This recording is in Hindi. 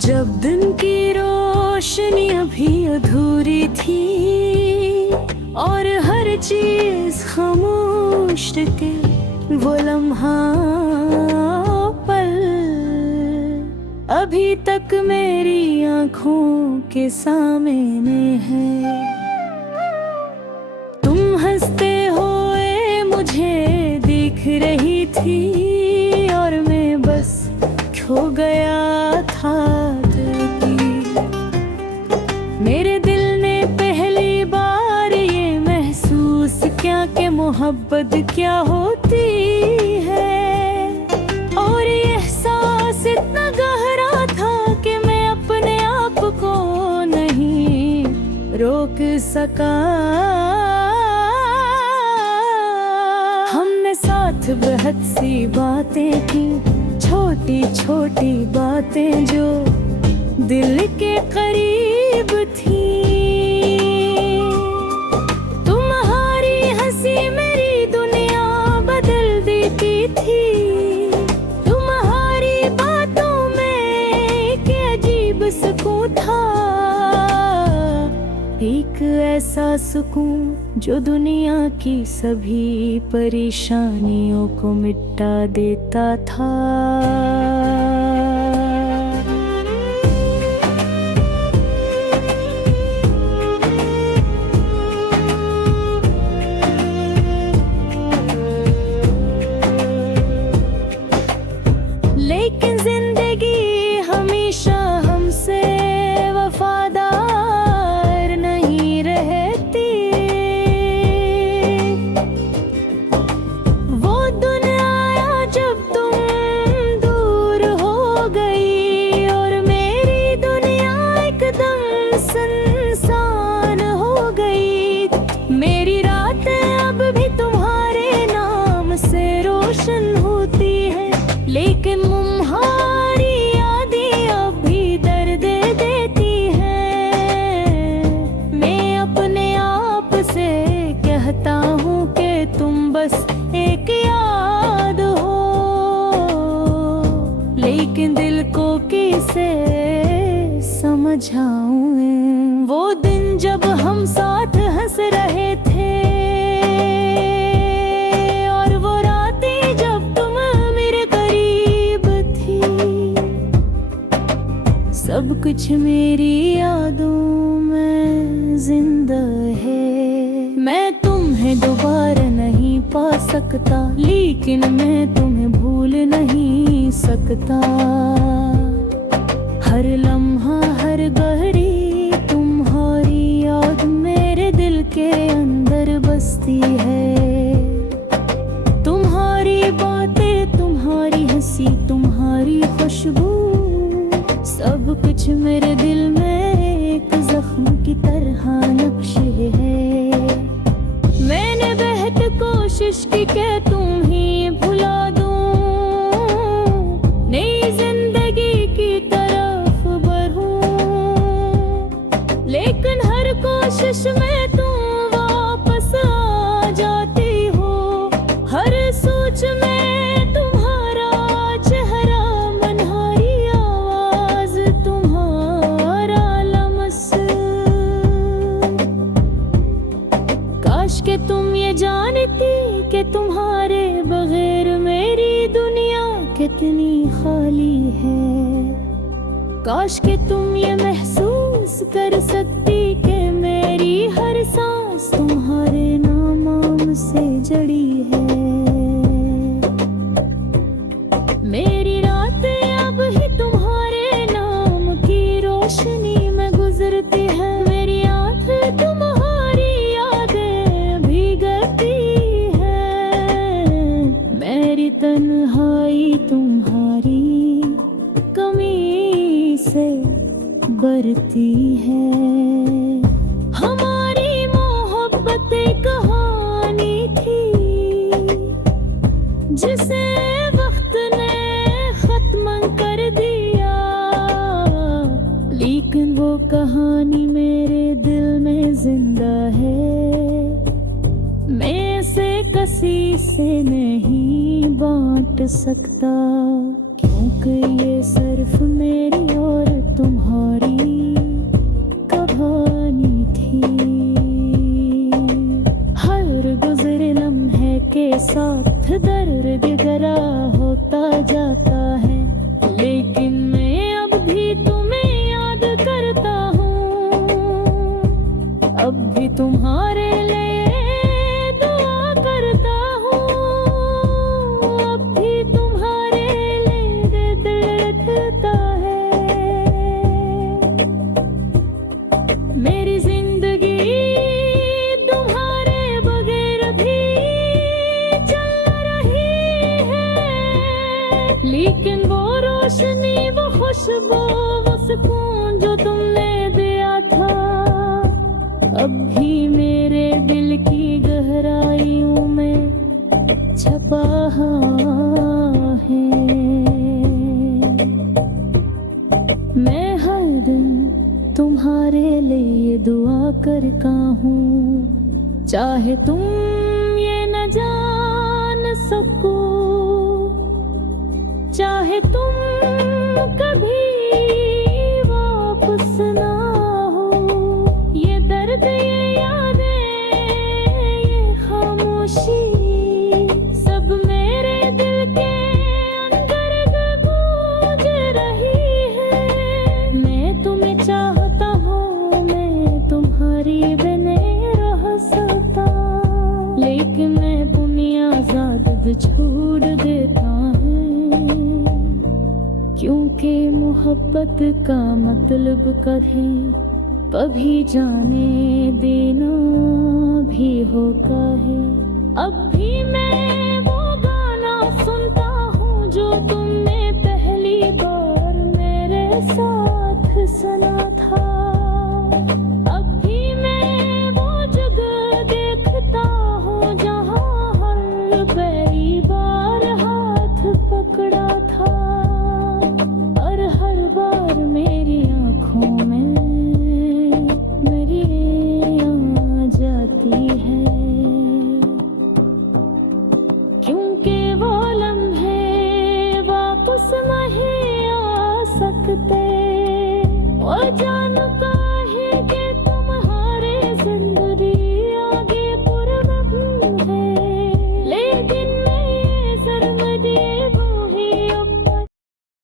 जब दिन की रोशनी अभी अधूरी थी और हर चीज खामोश थे, वो लम्हा पल अभी तक मेरी आंखों के सामने है। तुम हंसते हुए मुझे दिख रही थी और मैं बस खो गया था दिल की। मेरे दिल ने पहली बार ये महसूस किया कि मोहब्बत क्या होती है, और ये एहसास इतना गहरा था कि मैं अपने आप को नहीं रोक सका। हमने साथ बहुत सी बातें की, छोटी छोटी बातें जो दिल के करीब थी। तुम्हारी हंसी मेरी दुनिया बदल देती थी। तुम्हारी बातों में एक अजीब सुकून था, एक ऐसा सुकून जो दुनिया की सभी परेशानियों को मिटा देता था। लेकिन जिंदगी हमेशा हमसे वफादार नहीं रहती। वो दिन आया जब तुम दूर हो गई और मेरी दुनिया एकदम सुनसान हो गई। मेरी रातें अब भी तुम्हारे नाम से रोशन होती है, लेकिन तुम्हारी यादें अब भी दर्द देती हैं। मैं अपने आप से कहता हूँ कि तुम बस एक याद हो, लेकिन दिल को कैसे समझाऊं। वो दिन जब हम साथ हंस रहे थे और वो रातें जब तुम मेरे करीब थी, सब कुछ मेरी यादों में जिंदा है। मैं तुम्हें दोबारा नहीं पा सकता, लेकिन मैं तुम्हें भूल नहीं सकता। हर लम्हा हर घड़ी तुम्हारी याद मेरे दिल के अंदर बसती है। तुम्हारी बातें, तुम्हारी हंसी, तुम्हारी खुशबू, सब कुछ मेरे दिल में एक जख्म की तरह नक्शे है। मैंने बहुत कोशिश की कि तुम ही भुला दूं, नई जिंदगी की तरफ बढ़ूं, लेकिन हर कोशिश में तुम वापस आ जाती हो। हर सोच में तुम्हारा चेहरा, मनहारी आवाज, तुम्हारा लम्स। काश के तुम ये जानती कि तुम्हारे बगैर मेरी दुनिया कितनी खाली है। काश के तुम ये महसूस कर सकती कि मेरी हर सांस तुम्हारे नाम से जड़ी है। मेरी रातें अब ही तुम्हारे नाम की रोशनी में गुजरती है। मेरी आंखें तुम्हारी यादें भीगती है। मेरी तन्हाई तुम्हारी कमी से बरती है। हमारी मोहब्बत एक कहानी थी जिसे वक्त ने खत्म कर दिया, लेकिन वो कहानी मेरे दिल में जिंदा है। मैं इसे किसी से नहीं बांट सकता, क्योंकि ये सिर्फ मेरी और तुम्हारी कहानी थी। हर गुजरे लम्हे के साथ दर्द गहरा होता जाता है, लेकिन मैं अब भी तुम्हें याद करता हूँ। अब भी तुम्हारे लिए दुआ करता हूँ, अब भी तुम्हारे लिए दिल धड़कता है। मेरी जिंदगी तुम्हारे बगैर भी चल रही है, लेकिन वो रोशनी, वो खुशबू, वो सुकून जो तुमने दिया था, अब भी मेरे दिल की गहराइयों में छपा है। मैं हर दिन तुम्हारे लिए दुआ करता हूँ, चाहे तुम ये न जान सको, चाहे तुम कभी वापस ना हो। ये दर्द, ये यादें, ये खामोशी, सब मेरे दिल के अंदर गूंज रही है। मैं तुम्हें चाहता हूँ, मैं तुम्हारी बिना रह सकता, लेकिन मैं दुनिया ज़्यादा छोड़ देता हूँ, क्योंकि मोहब्बत का मतलब कभी जाने देना भी होता है। अब भी मैं वो गाना सुनता हूँ जो तुमने पहली बार मेरे साथ सुना था। अब भी मैं वो जगह देखता हूँ जहाँ हर पहली बार हाथ पकड़ा था, और हर बार मेरी आँखों में मेरी आ जाती है, क्योंकि वो लम्हे वापस नहीं आ सकते। ओ जान का